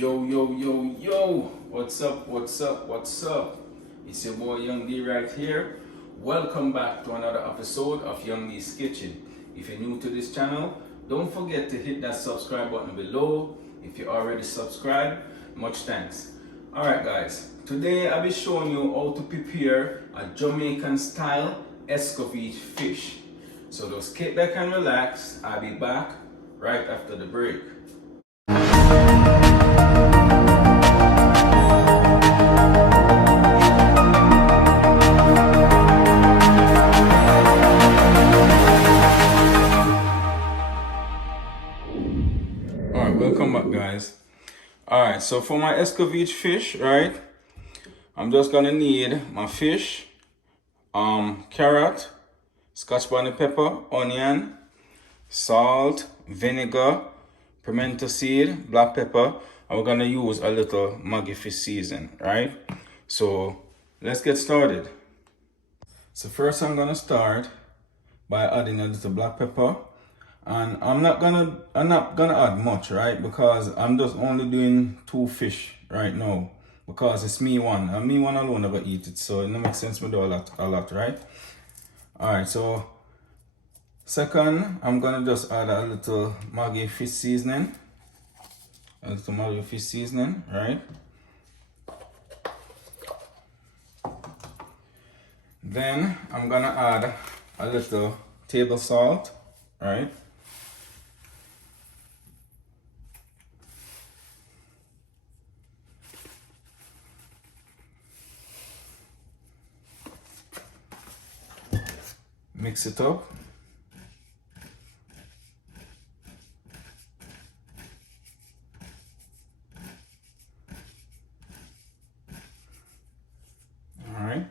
Yo, yo, yo, yo, what's up, what's up, what's up? It's your boy Young D right here. Welcome back to another episode of Young D's Kitchen. If you're new to this channel, don't forget to hit that subscribe button below. If you already subscribed, much thanks. Alright guys, today I'll be showing you how to prepare a Jamaican style Escovitch fish. So just kick back and relax. I'll be back right after the break. Alright, welcome back guys. Alright, so for my Escovitch fish, right, I'm just gonna need my fish, carrot, Scotch bonnet pepper, onion, salt, vinegar, pimento seed, black pepper, and we're gonna use a little Maggi fish season, right? So let's get started. So first I'm gonna start by adding a little black pepper, and I'm not gonna add much, right? Because I'm just only doing 2 fish right now because it's me one, and me one alone never eat it, so it don't make sense to do a lot, right? All right, so second, I'm gonna just add a little Maggi fish seasoning. Right? Then I'm gonna add a little table salt, right? Mix it up. Alright.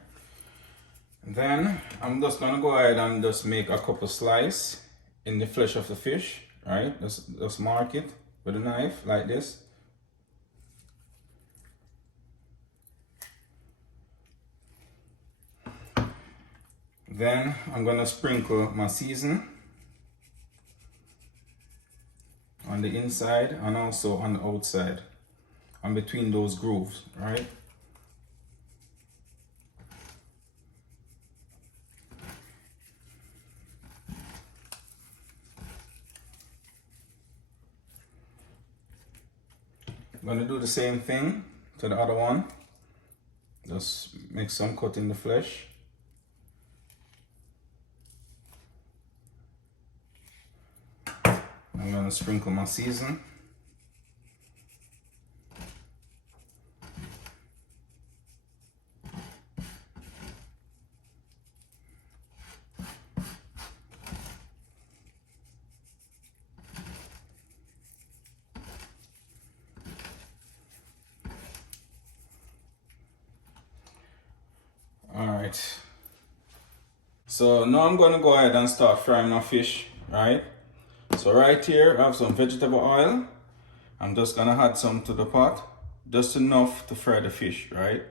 Then I'm just gonna go ahead and just make a couple slices in the flesh of the fish, right? Just mark it with a knife like this. Then I'm gonna sprinkle my season on the inside and also on the outside and between those grooves, right? I'm gonna do the same thing to the other one. Just make some cut in the flesh. I'm gonna sprinkle my season. Alright. So now I'm gonna go ahead and start frying my fish, right? So right here I have some vegetable oil. I'm just gonna add some to the pot, just enough to fry the fish, right?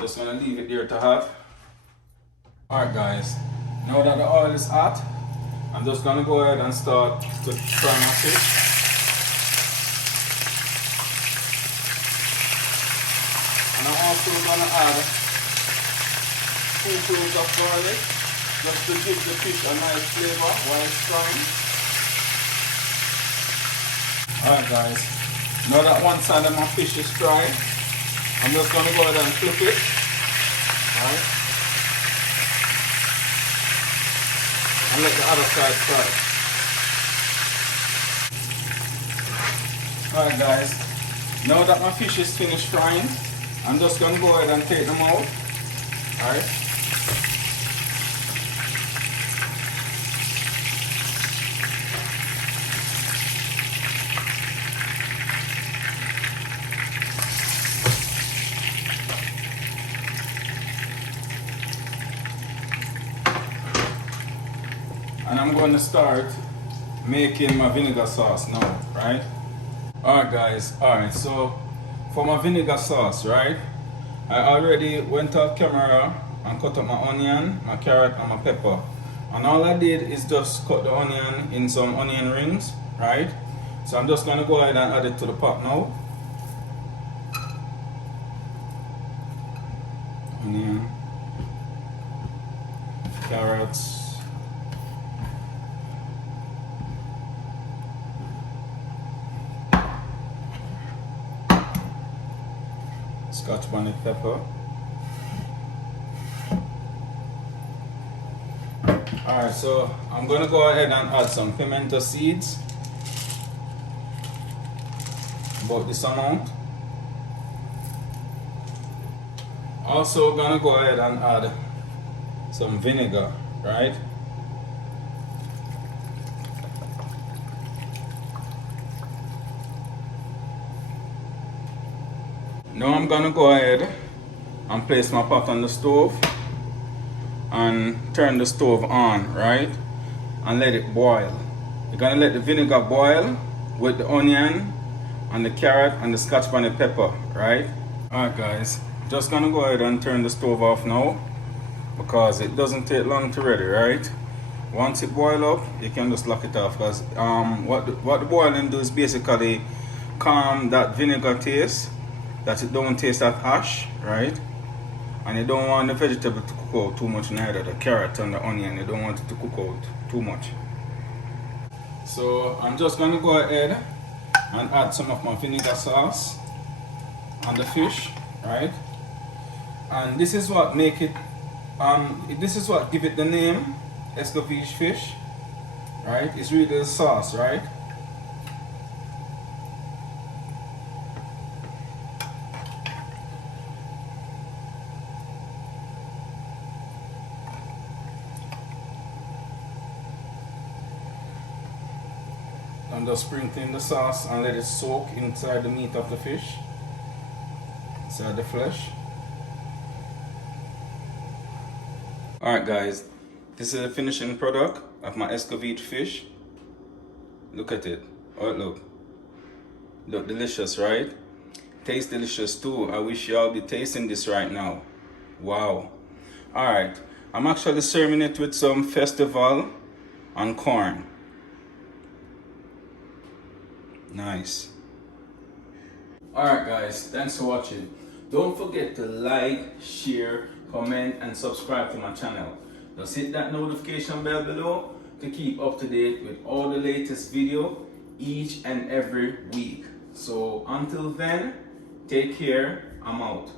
Just gonna leave it there to hot. Alright guys, now that the oil is hot, I'm just gonna go ahead and start to fry my fish. And I'm also gonna add 2 cloves of garlic, just to give the fish a nice flavor while it's frying. Alright guys, now that one side of my fish is fried, I'm just going to go ahead and flip it. Alright. And let the other side fry. Alright guys, now that my fish is finished frying, I'm just going to go ahead and take them out. Alright. And I'm going to start making my vinegar sauce now, right? Alright guys, alright, so for my vinegar sauce, right? I already went off camera and cut up my onion, my carrot and my pepper. And all I did is just cut the onion in some onion rings, right? So I'm just gonna go ahead and add it to the pot now. Onion, carrots, Scotch bonnet pepper. Alright, so I'm gonna go ahead and add some pimento seeds. About this amount. Also gonna go ahead and add some vinegar, right? Now I'm gonna go ahead and place my pot on the stove and turn the stove on, right? And let it boil. You're gonna let the vinegar boil with the onion and the carrot and the Scotch bonnet pepper, right? Alright guys, just gonna go ahead and turn the stove off now because it doesn't take long to ready, right? Once it boil up, you can just lock it off because what the boiling do is basically calm that vinegar taste, that it don't taste that ash, right? And you don't want the vegetable to cook out too much neither, the carrot and the onion, you don't want it to cook out too much. So I'm just gonna go ahead and add some of my vinegar sauce on the fish, right? And this is what make it, this is what give it the name, Escovitch fish, right? It's really the sauce, right? I'm just sprinkling the sauce and let it soak inside the meat of the fish, inside the flesh. Alright guys, this is the finishing product of my Escovitch fish. Look at it. Oh, look delicious, right? Tastes delicious too. I wish y'all be tasting this right now. Wow. Alright, I'm actually serving it with some festival and corn. Nice. Alright guys, thanks for watching. Don't forget to like, share, comment and subscribe to my channel. Just hit that notification bell below to keep up to date with all the latest video each and every week. So until then, take care. I'm out.